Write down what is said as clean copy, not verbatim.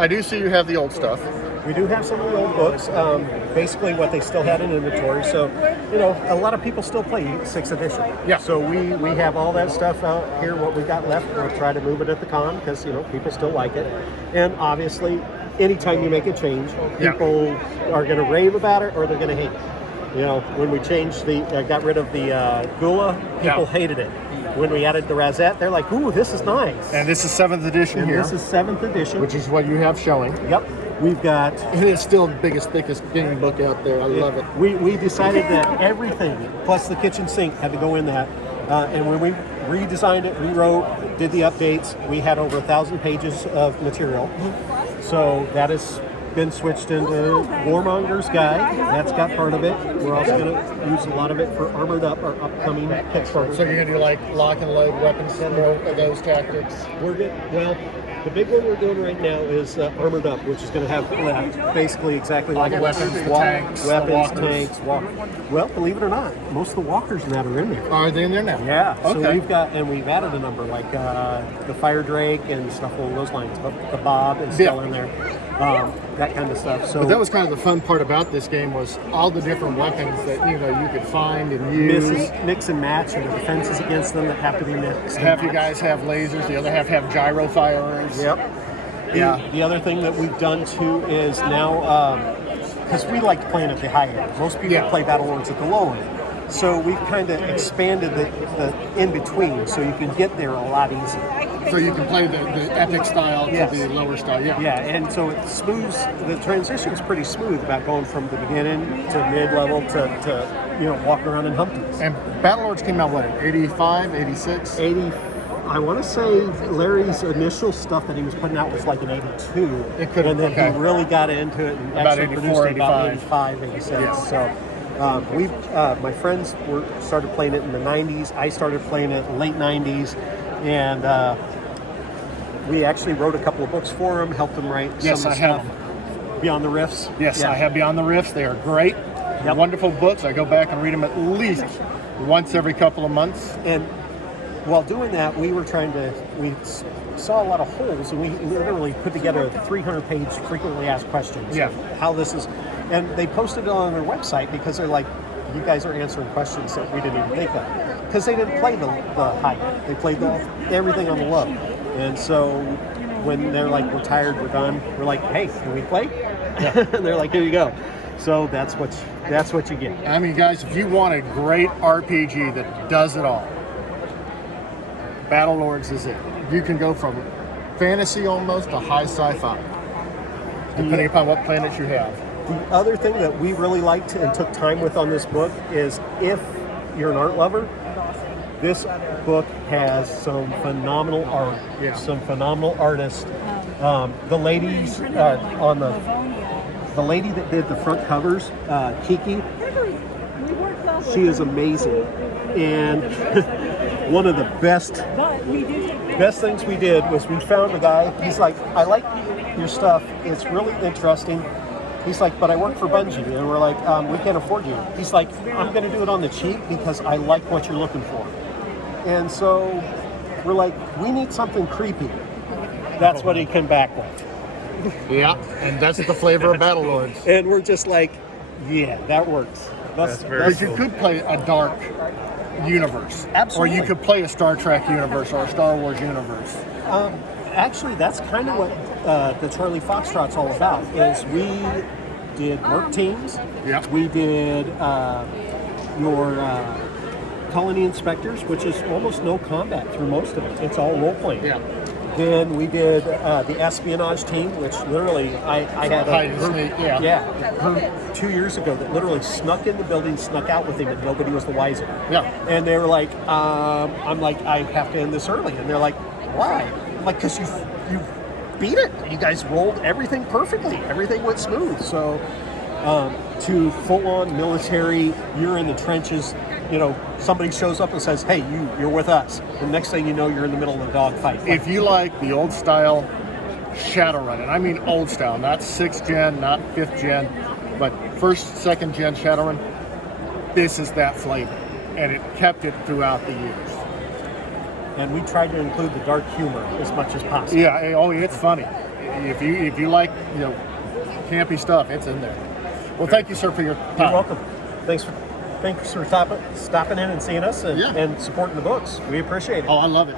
I do see you have the old stuff. We do have some of the old books, basically what they still had in inventory. So, a lot of people still play 6th edition. Yeah. So we have all that stuff out here. What we got left, we'll try to move it at the con because people still like it. And obviously, anytime you make a change, people are going to rave about it or they're going to hate it. When we changed got rid of the Gula, people hated it. When we added the Razette, they're like, "Ooh, this is nice." And this is 7th edition here. This is 7th edition, which is what you have showing. Yep. We've got. And it's still the biggest, thickest game book out there. I love it. We decided that everything, plus the kitchen sink, had to go in that. And when we redesigned it, rewrote, did the updates, we had over 1,000 pages of material. So that has been switched into Warmonger's Guide. That's got part of it. We're also going to use a lot of it for Armored Up, our upcoming Kickstarter. So you're going to do like lock and load weapons, more of those tactics? We're good. Well, the big one we're doing right now is Armored Up, which is going to have basically exactly like weapons, the tanks, weapons, the tanks, walkers. Well, believe it or not, most of the walkers in that are in there. Are they in there now? Yeah. Okay. So we've added a number like the Fire Drake and stuff along those lines. But the Bob is still in there. That kind of stuff. So but that was kind of the fun part about this game was all the different weapons that you could find and use. Mix and match, and the defenses against them that have to be mixed. Half you guys have lasers, the other half have gyro firearms. Yep. The other thing that we've done too is now, because we like playing at the high end. Most people play Battlelords at the low end. So we've kind of expanded the in-between so you can get there a lot easier. So you can play the epic style to the lower style, Yeah, and so it smooths, the transition is pretty smooth about going from the beginning to mid-level to walking around in Humpties. And Battlelords came out, what, in 85, 86? 80, I want to say Larry's initial stuff that he was putting out was like in 82. It could have, and then he really got into it and about actually 84, produced it about 85. 86. Yes. So my friends started playing it in the 90s. I started playing it in late 90s. And we actually wrote a couple of books for him, helped him write some of the stuff. Beyond the Rifts. Yes, I have Beyond the Rifts. They are great. Wonderful books. I go back and read them at least once every couple of months. And while doing that, we saw a lot of holes, and we literally put together a 300-page frequently asked questions. Yeah. Of how this is, and they posted it on their website because they're like, you guys are answering questions that we didn't even think of. Because they didn't play the high. They played everything on the low. And so when they're like, we're tired, we're done, we're like, hey, can we play? Yeah. And they're like, here you go. So that's what you get. I mean, guys, if you want a great RPG that does it all, Battlelords is it. You can go from fantasy almost to high sci-fi, depending upon what planets you have. The other thing that we really liked and took time with on this book is if you're an art lover, this book has some phenomenal art, some phenomenal artists. The ladies the lady that did the front covers, Kiki, she is amazing. And one of the best things we did was we found a guy. He's like, I like your stuff. It's really interesting. He's like, but I work for Bungie. And we're like, we can't afford you. He's like, I'm going to do it on the cheap because I like what you're looking for. And so we're like, we need something creepy. That's what he came back with. Yeah, and that's the flavor of Battlelords. And we're just like, yeah, that works. But you could play a dark universe. Absolutely. Or you could play a Star Trek universe or a Star Wars universe. Actually, that's kind of what the Charlie Foxtrot's all about, is we did work teams. Yeah. We did your colony inspectors, which is almost no combat through most of it. It's all role-playing. Yeah. Then we did the espionage team, which literally I had a group 2 years ago that literally snuck in the building, snuck out with him, and nobody was the wiser. Yeah. And they were like, I'm like, I have to end this early. And they're like, why? I'm like, because you beat it. You guys rolled everything perfectly. Everything went smooth. So to full-on military, you're in the trenches. Somebody shows up and says, hey, you're with us. The next thing you know, you're in the middle of a dogfight. If you like the old style Shadowrun, and I mean old style, not 6th gen, not 5th gen, but 1st, 2nd gen Shadowrun, this is that flavor. And it kept it throughout the years. And we tried to include the dark humor as much as possible. Yeah, it's funny. if you like campy stuff, it's in there. Well, thank you, sir, for your time. You're welcome. Thanks for stopping in and seeing us and supporting the books. We appreciate it. Oh, I love it.